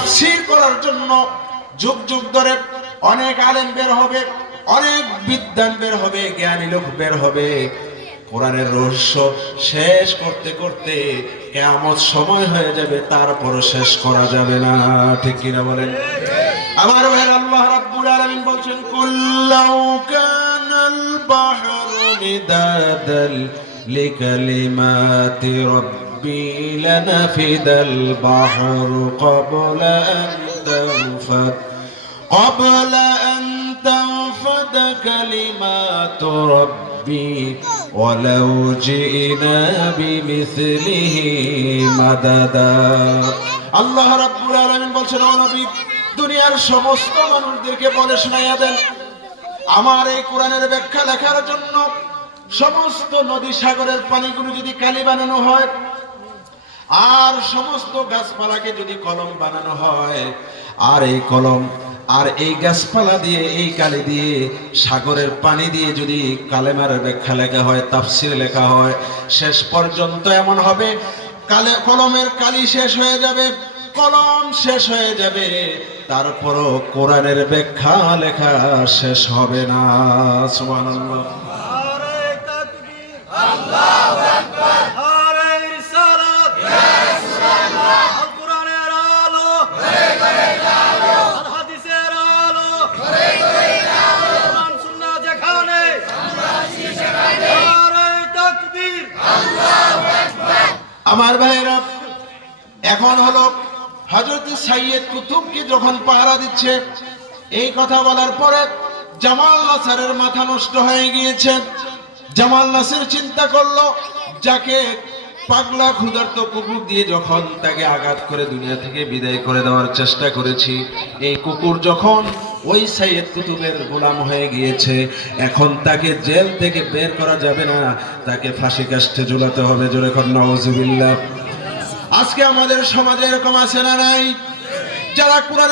তাফসীর করার জন্য যুগ যুগ ধরে অনেক আলেম বের হবে, অনেক বিদ্বান বের হবে, জ্ঞানী লোক বের হবে। কোরআনের রহস্য শেষ করতে করতে কিয়ামত সময় হয়ে যাবে, তারপর শেষ করা যাবে না। ঠিক কিনা বলেন? আমার ভাইয়ের, আল্লাহ রাব্বুল আলামিন বলছেন, কুল্লাউ কানাল বাহরু মিদাদাল লিকালিমাতি রাব্বি লানাফিদাল বাহরু ক্বাবলা আন তানফাদ কালিমাতু রাব্বি ওয়ালাউ জিনা বিমিসলিহি মাদাদা। আল্লাহ রাব্বুল আলামিন বলছেন, ও নবী, দুনিয়ার সমস্ত মানুষদেরকে বলে শোনাইয়া দেন, আমার এই কোরআনের ব্যাখ্যা লেখার জন্য সমস্ত নদী সাগরের পানিগুলো যদি কালি বানানো হয়, আর সমস্ত গাছপালাকে যদি কলম বানানো হয়, আর এই কলম আর এই গাছপালা দিয়ে, এই কালি দিয়ে, সাগরের পানি দিয়ে যদি কালেমার ব্যাখ্যা লেখা হয়, তাফসীর লেখা হয়, শেষ পর্যন্ত এমন হবে কলমের কালি শেষ হয়ে যাবে, কলম শেষ হয়ে যাবে, তারপরও কোরআনের ব্যাখ্যা লেখা শেষ হবে না। সুবহানাল্লাহ। নারে তাকবীর, আল্লাহু আকবার, নারে রিসালাত, ইয়া রাসূলুল্লাহ, আল কোরআনের আলো, ঘরে ঘরে আলো, আল হাদিসের আলো, ঘরে ঘরে আলো, কোরআন সুন্নাহ যেখানে, আমরা আছি সেখানে, নারে তাকবীর, আল্লাহু আকবার। আমার ভাইরা, এখন হলো হযরত সাইয়্যিদ কুতুবকে যখন পাহারা দিচ্ছে, এই কথা বলার পরে জামাল নাসিরের মাথা নষ্ট হয়ে গিয়েছে। জামাল নাসির চিন্তা করলো, যাকে পাগলা ক্ষুধার্ত কুকুর দিয়ে যখন তাকে আঘাত করে দুনিয়া থেকে বিদায় করে দেওয়ার চেষ্টা করেছি, এই কুকুর যখন ওই সাইয়্যিদ কুতুবের গোলাম হয়ে গিয়েছে, এখন তাকে জেল থেকে বের করা যাবে না, তাকে ফাঁসি কাষ্ঠে ঝুলাতে হবে। জোরে কর নাউজুবিল্লাহ। আজকে আমাদের সমাজে এরকম আছে না নাই, যারা কোরআন